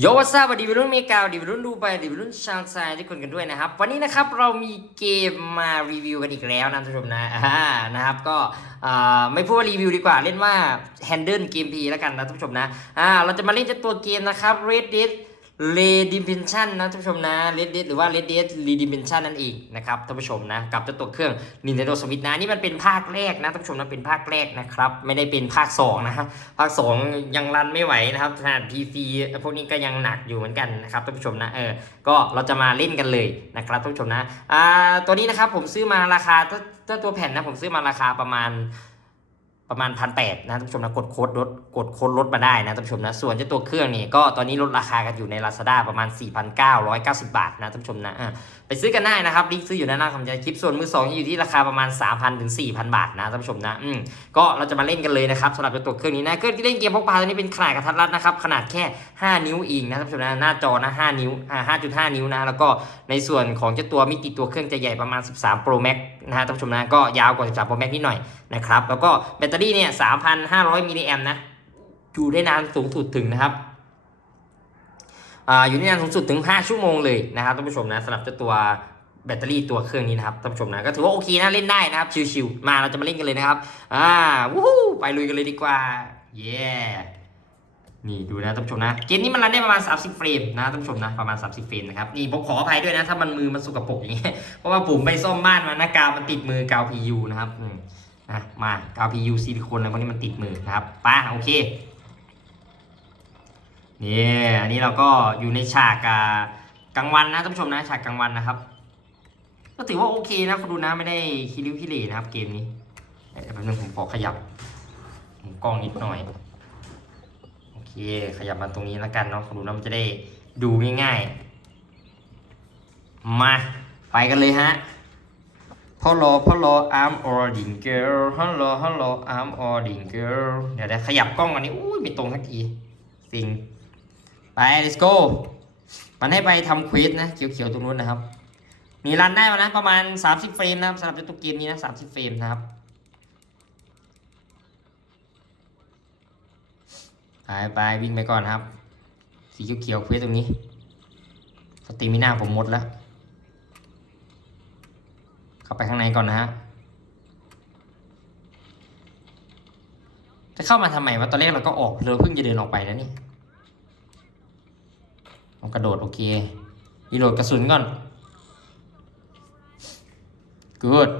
โยวัสดีวัสดีวัยรุ่นเมกาวัสดีวัยรุ่นดูไปวัสดีวัยรุ่นชาวไซทุกคนกันด้วยนะครับ วันนี้นะครับเรามีเกมมารีวิวกันอีกแล้วนะท่านผู้ชมนะอ่านะครับก็ไม่พูดว่ารีวิวดีกว่าเล่นว่าแฮนเดิลเกมพีแล้วกันนะท่านผู้ชมนะอ่าเราจะมาเล่นเจ้าตัวเกมนะครับ Red Dead Redemption นะท่านผู้ชมนะ Red Dead หรือว่า Red Dead Redemption นั่นเองนะครับท่านผู้ชมนะกับเจ้าตัวเครื่อง Nintendo Switch นะนี่มันเป็นภาคแรกนะท่านผู้ชมนะเป็นภาคแรกนะครับไม่ได้เป็นภาคสองนะฮะภาค 2 ยังรันไม่ไหวนะครับขนาด PC พวกนี้ก็ยังหนักอยู่เหมือนกันนะครับท่านผู้ชมนะเออก็เราจะมาเล่นกันเลยนะครับท่านผู้ชมนะอ่าตัวนี้นะครับผมซื้อมาราคาถ้าถ้าตัวแผ่นนะผมซื้อมาราคาประมาณ ประมาณพันแปดนะท่านผู้ชมนะกดโค้ดลดกดโค้ดลดมาได้นะท่านผู้ชมนะส่วนเจ้าตัวเครื่องนี่ก็ตอนนี้ลดราคากันอยู่ใน Lazada ประมาณ 4,990 บาทนะท่านผู้ชมนะไปซื้อกันได้นะครับลิงก์ซื้ออยู่ด้านหน้าคำใจคลิปส่วนมือสองอยู่ที่ราคาประมาณ 3,000ถึง4,000 บาทนะท่านผู้ชมนะอืมก็เราจะมาเล่นกันเลยนะครับสำหรับเจ้าตัวเครื่องนี้นะเครื่องที่เล่นเกมพกพาตัวนี้เป็นขนาดกระทัดรัดนะครับขนาดแค่ 5 นิ้วเองนะท่านผู้ชมนะหน้าจอนะ5นิ้วอ่า5.5 นิ้วนะแล้วก็ในส่วนของเจ้าตัวมิติตัวเครื่องจะใหญ่ประมาณ 13 Pro Max นะฮะท่านผู้ชมนะก็ยาวกว่า 13 Pro Max นิดหน่อยนะครับแล้วก็แบตเตอรี่เนี่ย 3,500 มิลลิแอมนะอยู่ได้นานสูงสุดถึงนะครับอยู่ได้นานสูงสุดถึง 5 ชั่วโมงเลยนะครับท่านผู้ชมนะสำหรับเจ้าตัวแบตเตอรี่ตัวเครื่องนี้นะครับท่านผู้ชมนะก็ถือว่าโอเคนะเล่นได้นะครับชิวๆมาเราจะมาเล่นกันเลยนะครับอ่าวู้ฮู้ไปลุยกันเลยดีกว่าเย้ นี่ดูนะท่านผู้ชมนะ เกมนี้มันรันได้ประมาณ 30 เฟรมนะท่านผู้ชมนะประมาณ 30 เฟรมนะครับนี่ผมขออภัยด้วยนะ ถ้ามันมือมันสกปรกอย่างเงี้ยเพราะว่าผมไปซ่อมบ้านมานะกาวมันติดมือกาว PU นะครับนะมากาว PU ซิลิโคนอะไรพวกนี้มันติดมือนะครับป้าโอเคนี่อันนี้เราก็อยู่ในฉากกลางวันนะท่านผู้ชมนะฉากกลางวันนะครับ ก็ถือว่าโอเคนะคุณดูนะไม่ได้คิริวคิเหร่นะครับเกมนี้เดี๋ยวแป๊บนึงผมขอขยับกล้องนิดหน่อย ขยับมาตรงนี้แล้วกันเนาะคุณดูนะมันจะได้ดูง่ายๆ มา ไปกันเลยฮะพ่อรอพ่อรอ I'm ordering girl ฮัลโหลฮัลโหล I'm ordering girl เดี๋ยวเดี๋ยวขยับกล้องอันนี้อุ้ยไม่ตรงสักทีสิงไป let's go มันให้ไปทำควิสนะเขียวๆตรงนู้นนะครับ มีรันได้มานะประมาณ 30 เฟรมนะครับสำหรับเจ้าตัวเกมนี้นะ 30 เฟรมนะครับ ไปไปวิ่งไปก่อนครับ สีเขียวเควสตรงนี้สตรีมิน่าผมหมดแล้ว เข้าไปข้างในก่อนนะฮะจะเข้ามาทำไมวะตอนแรกเราก็ออกเราเพิ่งจะเดินออกไปแล้วนี่เอากระโดดโอเครีโหลดกระสุนก่อน good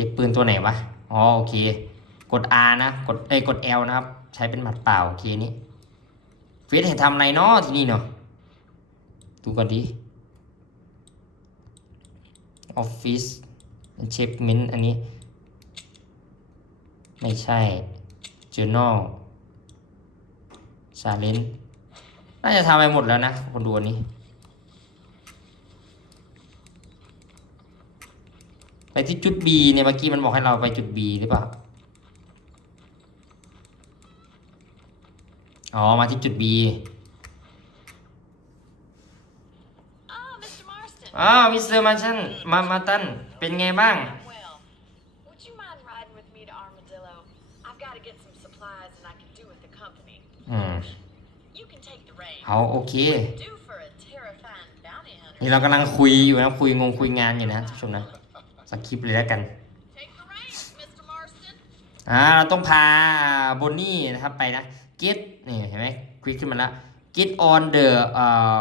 ก็บปืนตัวไหนวะ อ๋อโอเค กด R นะ กดเอ้ยกด L นะครับ ใช้เป็นหมัดเปล่าโอเคนี้เฟสให้ทำอะไรเนาะที่นี่เนาะดูก่อนดี Office Achievement อันนี้ ไม่ใช่ Journal ชาเลนจ์น่าจะทำไปหมดแล้วนะ คนดูอันนี้ ไป ที่จุด B เนี่ยเมื่อกี้มันบอกให้เราไปจุด B หรือเปล่า อ๋อ มาที่จุด B Ah, Mr. Marston. อ้าวมิสเตอร์มาชันมามาตัน เป็นไงบ้าง Well, would you mind riding with me to Armadillo? I've got to get some supplies and I can do with the company. อืม You can take the reins. เอาโอเค Do for a terrifying bounty hunter. นี่เรากำลังคุยอยู่นะ คุยงงคุยงานอยู่นะท่านผู้ชมนะ สคริปต์เลยแล้วกัน Take the reins, Mr. Marston. อ่าเราต้องพาบนนี่นะครับไปนะ get นี่เห็นไหมคลิกขึ้นมาแล้ว get on the เอ่อ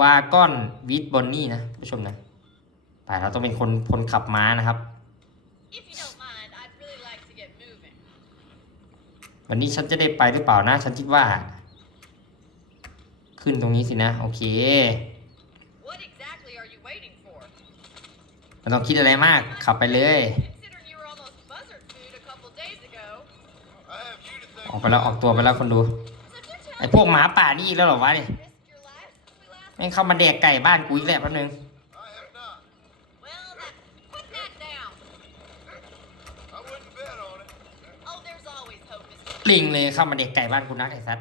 wagon with Bonnie นะผู้ชมนะไปเราต้องเป็นคนคนขับม้านะครับ If you don't mind, I'd really like to get moving. วันนี้ฉันจะได้ไปหรือเปล่านะ ฉันคิดว่า ขึ้นตรงนี้สินะ โอเค ไม่ต้องคิดอะไรมาก ขับไปเลย Considering you were almost buzzard food a couple days ago. I have you to thank ออกไปแล้วออกตัวไปแล้วคนดู So do ไอ้ tell พวกหมาป่านี่อีกแล้วเหรอวะเนี่ย me, risked your life since we last แม่งเข้ามาแดกไก่บ้านกูอีกแล้วแป๊บนึง I have not. Well, that, put that down. I wouldn't bet on it. Oh, there's always hope, Mr. ลิงเลยเข้ามาเด็กไก่บ้านกูนักไอ้สัส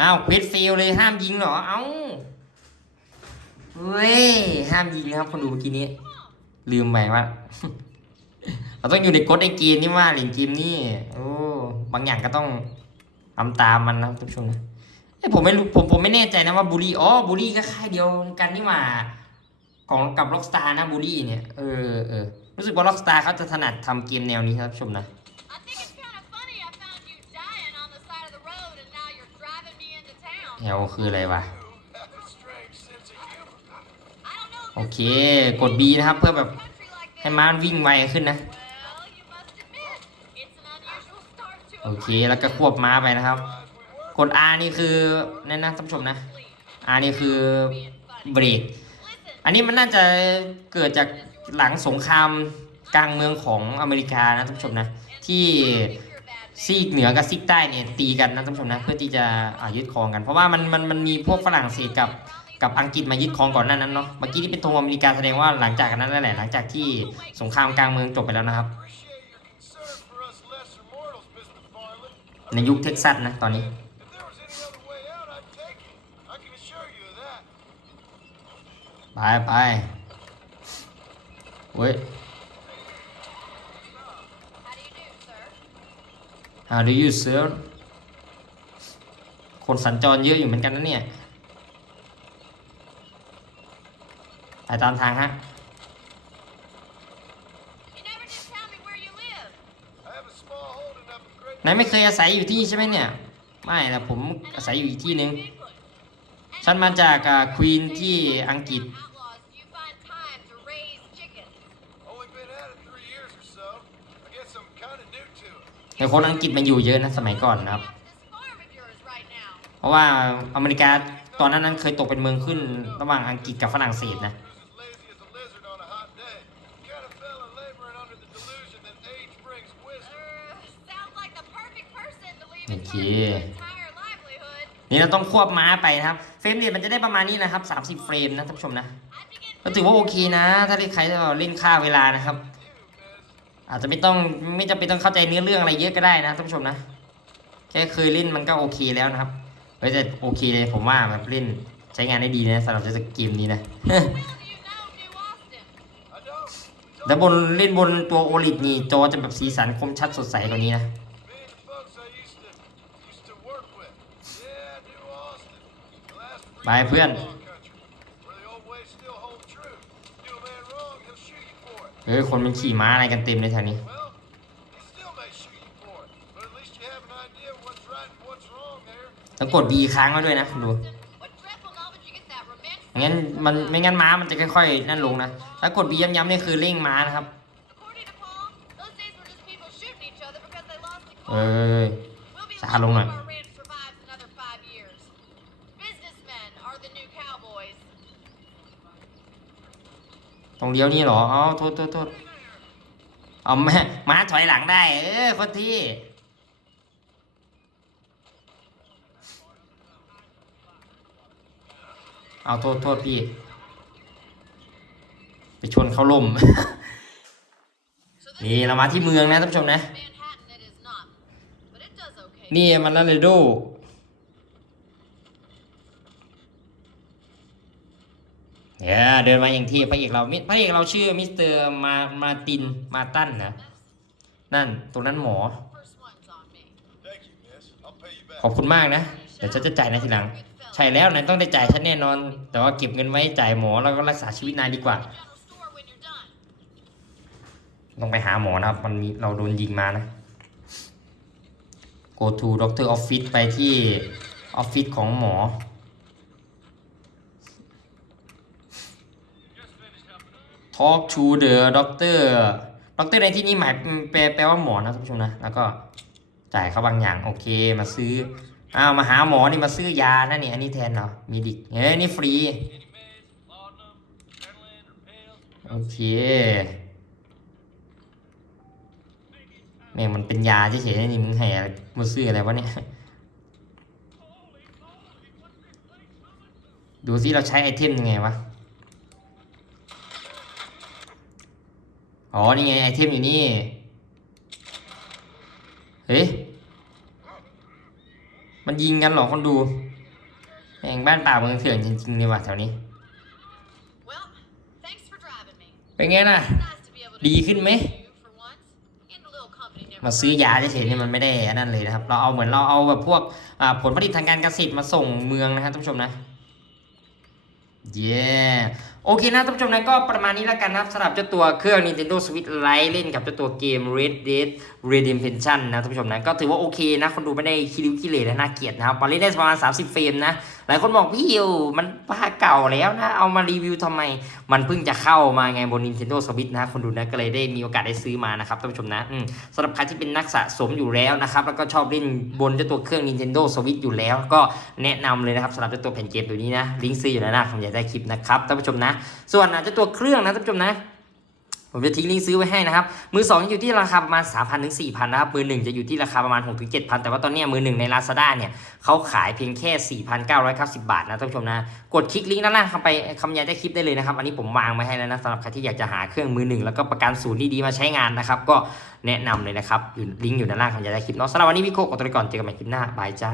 อ้าวควิดฟิลเลยห้ามยิงเหรอ เอ้า เฮ้ย ห้ามยิงนะครับคนดูเมื่อกี้นี้ Come on. ลืมไปว่าเราต้องอยู่ในกฎไอเกมนี่ว่าหลิงเกมนี่โอ้บางอย่างก็ต้องทำตามมันนะครับทุกผู้ชมนะเอ้ยผมไม่รู้ผมผมไม่แน่ใจนะว่าบูลี่อ๋อบูลี่ก็ค่ายเดียวกันนี่หว่าของกับล็อกสตาร์นะบูลี่เนี่ยเออเออรู้สึกว่าล็อกสตาร์เขาจะถนัดทำเกมแนวนี้ครับท่านผู้ชมนะ I think it's kind of funny I found you dying on the side of the road and now you're driving me into town. แนวคืออะไรวะ โอเค กด B นะครับ เพื่อแบบให้ม้านวิ่งไวขึ้นนะ โอเค แล้วก็ควบม้าไปนะครับ กด R นี่คือนั่นนะท่านผู้ชมนะ R นี่คือเบรก อันนี้มันน่าจะเกิดจากหลังสงครามกลางเมืองของอเมริกานะท่านผู้ชมนะ ที่ซีกเหนือกับซีกใต้เนี่ยตีกันนะท่านผู้ชมนะ เพื่อที่จะอายึดครองกัน เพราะว่ามันมันมันมีพวกฝรั่งเศสกับ กับอังกฤษมายึดครองก่อนหน้านั้นเนาะ เมื่อกี้ที่เป็นธงอเมริกาแสดงว่าหลังจากนั้นนั่นแหละ หลังจากที่สงครามกลางเมืองจบไปแล้วนะครับ ในยุคเท็กซัสนะตอนนี้ไปไปเว้ย How do you do, sir? How do you sir คนสัญจรเยอะอยู่เหมือนกันนะเนี่ย ไปตามทางฮะ You never did tell me where you live. I have a small holding up in Great นายไม่เคยอาศัยอยู่ที่นี่ใช่ไหมเนี่ย ไม่นะผมอาศัยอยู่อีกที่หนึ่ง England. ฉันมาจากควีนที่อังกฤษ Outlaws, do you find time to raise chickens? Only been at it three years or so. I guess I'm kind of new to it. แต่คนอังกฤษมาอยู่เยอะนะสมัยก่อนนะครับ After this farm of yours right now. เพราะว่าอเมริกาตอนนั้นนั้นเคยตกเป็นเมืองขึ้นระหว่างอังกฤษกับฝรั่งเศสนะ person to leave Thank in charge of you. his entire livelihood. นี่เราต้องควบม้าไปนะครับ เฟรมเรทมันจะได้ประมาณนี้นะครับ 30 เฟรมนะท่านผู้ชมนะ ก็ถือว่าโอเคนะ ถ้าใครจะเล่นค่าเวลานะครับ อาจจะไม่ต้องไม่จำเป็นต้องเข้าใจเนื้อเรื่องอะไรเยอะก็ได้นะท่านผู้ชมนะ แค่เคยเล่นมันก็โอเคแล้วนะครับเฮ้ยแต่โอเคเลยผมว่าแบบเล่นใช้งานได้ดีนะสำหรับเกมนี้นะแล้วบนเล่นบนตัวโอลิดนี่จอจะแบบสีสันคมชัดสดใสกว่านี้นะ ไปเพื่อน เออ คนมันขี่ม้าอะไรกันเต็มเลยแถวนี้ ต้องกด B ค้างไว้ด้วยนะดูงั้นมันไม่งั้นม้ามันจะค่อยๆนั่นลงนะ ถ้ากด B ย้ำๆนี่คือเร่งม้านะครับ เออช้าลงหน่อย ตรงเลี้ยวนี่เหรออ๋อโทษโทษโทษเอาแม่ม้าถอยหลังได้ เออคนที่ เอาโทษโทษพี่ ไปชนเขาล่ม So this นี่เรามาที่เมืองนะท่านผู้ชมนะ Manhattan it is not. But it does okay. นี่มันนาเรโด เนี่ยเดินมาอย่างที่พระเอกเรามิพระเอกเราชื่อมิสเตอร์มามาตินมาตันนะนั่นตรงนั้นหมอ ขอบคุณมากนะเดี๋ยวฉันจะจ่ายนายทีหลัง ใช่แล้วนายต้องได้จ่ายฉันแน่นอน แต่ว่าเก็บเงินไว้จ่ายหมอแล้วก็รักษาชีวิตนายดีกว่าต้องไปหาหมอนะครับ มันมีเราโดนยิงมานะ go to doctor office ไปที่ออฟฟิศของหมอ talk to the doctor doctor ในที่นี้หมายแปลแปลว่าหมอนะท่านผู้ชมนะ แล้วก็จ่ายเขาบางอย่างโอเคมาซื้ออ้าวมาหาหมอนี่มาซื้อยานะนี่อันนี้แทนเหรอมีดิกเฮ้ยนี่ฟรีโอเคแม่งมันเป็นยาเฉยๆนี่มึงให้อะไรมาซื้ออะไรวะเนี่ยดูซิเราใช้ไอเทมยังไงวะ อ๋อ นี่ไงไอเทมอยู่นี่ เฮ้ย มันยิงกันเหรอคนดูแม่งบ้านป่าเมืองเถื่อนจริงๆเลยว่ะแถวนี้ Well, thanks for driving me. ไปเป็นไงน่ะ Nice to be able to ดีขึ้นไหม you for once. And a little company never มาซื้อยาเฉยๆเนี่ยมันไม่ได้อันนั่นเลยนะครับ เราเอาเหมือนเราเอาแบบพวกอ่าผลผลิตทางการเกษตรมาส่งเมืองนะครับท่านผู้ชมนะ เย้ โอเคนะท่านผู้ชมนะก็ประมาณนี้แล้วกันนะครับสำหรับเจ้าตัวเครื่อง Nintendo Switch Lite เล่นกับเจ้าตัวเกม Red Dead Redemption นะท่านผู้ชมนะก็ถือว่าโอเคนะ คนดูไม่ได้คิริวคิเลและน่าเกลียดนะครับพอเล่นได้ประมาณ 30 เฟรมนะ หลายคนบอกพี่อิวมันภาคเก่าแล้วนะ เอามารีวิวทำไม มันเพิ่งจะเข้ามาไงบน Nintendo Switch นะคนดูนะก็เลยได้มีโอกาสได้ซื้อมานะครับท่านผู้ชมนะสำหรับใครที่เป็นนักสะสมอยู่แล้วนะครับแล้วก็ชอบเล่นบนเจ้าตัวเครื่อง Nintendo Switch อยู่แล้ว ก็แนะนำเลยนะครับสำหรับเจ้าตัวแผ่นเกมตัวนี้นะลิงก์ซื้ออยู่ในหน้าผมอยากได้คลิปนะครับท่านผู้ชมนะส่วนอะจ้าตัวเครื่องนะท่านผู้ชมนะผมจะทิ้งลิงก์ซื้อไว้ให้นะครับ มือ 2 อยู่ที่ราคาประมาณ 3,000ถึง4,000 นะครับ มือ 1 จะอยู่ที่ราคาประมาณ 6 ถึง 7,000 แต่ว่าตอนนี้มือ 1 ใน Lazada เนี่ยเขาขายเพียงแค่ 4,990 บาทนะท่านผู้ชมนะ กดคลิกลิงก์ด้านล่างเข้าไปคำยายใต้คลิปได้เลยนะครับ อันนี้ผมวางไว้ให้แล้วนะสำหรับใครที่อยากจะหาเครื่องมือ 1 แล้วก็ประกันศูนย์ดีๆมาใช้งานนะครับ ก็แนะนำเลยนะครับอยู่ลิงก์อยู่ด้านล่างคำยายใต้คลิปเนาะสำหรับวันนี้พี่โคกขอตัวไปก่อนเจอกันใหม่คลิปหน้าบายจ้า